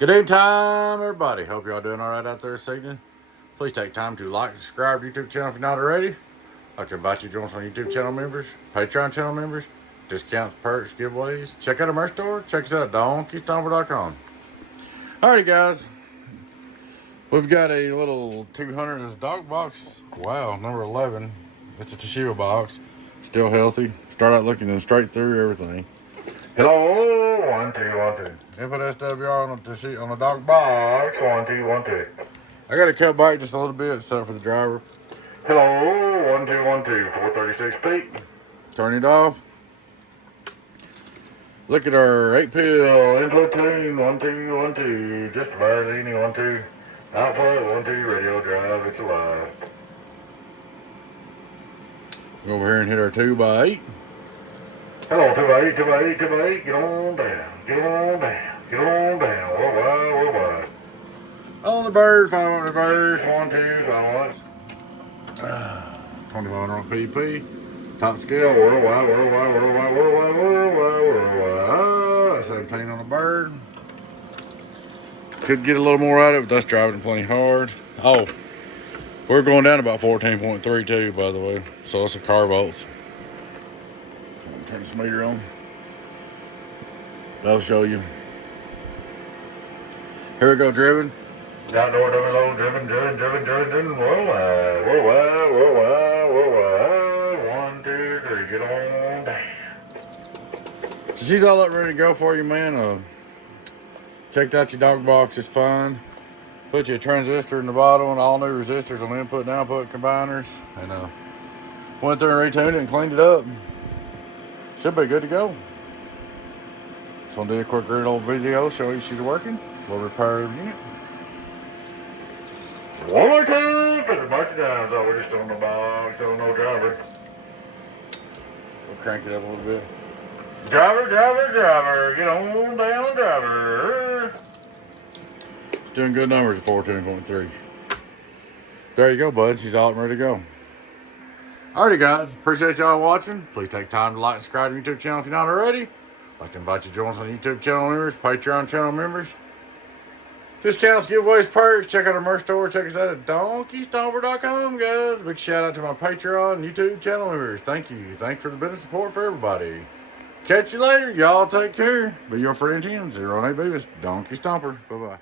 Good day time, everybody. Hope y'all doing all right out there this evening. Please take time to like and subscribe to the YouTube channel if you're not already. I'd like to invite you to join us on YouTube channel members, Patreon channel members, discounts, perks, giveaways. Check out our merch store. Check us out at DonkeyStomper.com. Alrighty, guys. We've got a little 200 this dog box. Wow, number 11. It's a Toshiba box. Still healthy. Start out looking straight through everything. Hello, 1 2 1 2. Input SWR on the dog box. 1 2 1 2. I got to cut back just a little bit, except for the driver. Hello, 1 2 1 2. 436 peak. Turn it off. Look at our 8Pill input tune. 1 2 1 2. Just barely 1 2. Output 1 2. Radio drive. It's alive. Go over here and hit our 2x8. Hello, 2x8, 2x8, 2x8. Get on down. Get on down. Get on down. Worldwide, worldwide. On the bird, 500 birds. 1 2 5 2500 on PP. Top scale, worldwide, worldwide, worldwide, worldwide, worldwide. 17 on the bird. Could get a little more out of it, but that's driving plenty hard. Oh, we're going down about 14.32, by the way. So it's a car volts. Turn this meter on. That'll show you. Here we go, driven. Outdoor, double low, driven, worldwide, worldwide, worldwide, worldwide. 1 2 3, get on down. So she's all up ready to go for you, man. Checked out your dog box, it's fine. Put your transistor in the bottom, and all new resistors on input and output combiners, and went through and retuned it and cleaned it up. Should be good to go. Just want to do a quick little video, show you she's working. We'll repair the unit. One more time for the merchandise. Oh, we're just on the box, so no driver. We'll crank it up a little bit. Driver, driver, driver. Get on down, driver. It's doing good numbers at 14.3. There you go, bud. She's all ready to go. Alrighty, guys. Appreciate y'all watching. Please take time to like and subscribe to the YouTube channel if you're not already. I'd like to invite you to join us on YouTube channel members, Patreon channel members. Discounts, giveaways, perks. Check out our merch store. Check us out at DonkeyStomper.com, guys. Big shout out to my Patreon YouTube channel members. Thank you. Thanks for the business support for everybody. Catch you later. Y'all take care. Be your friend 10, 018 Business. Donkey Stomper. Bye-bye.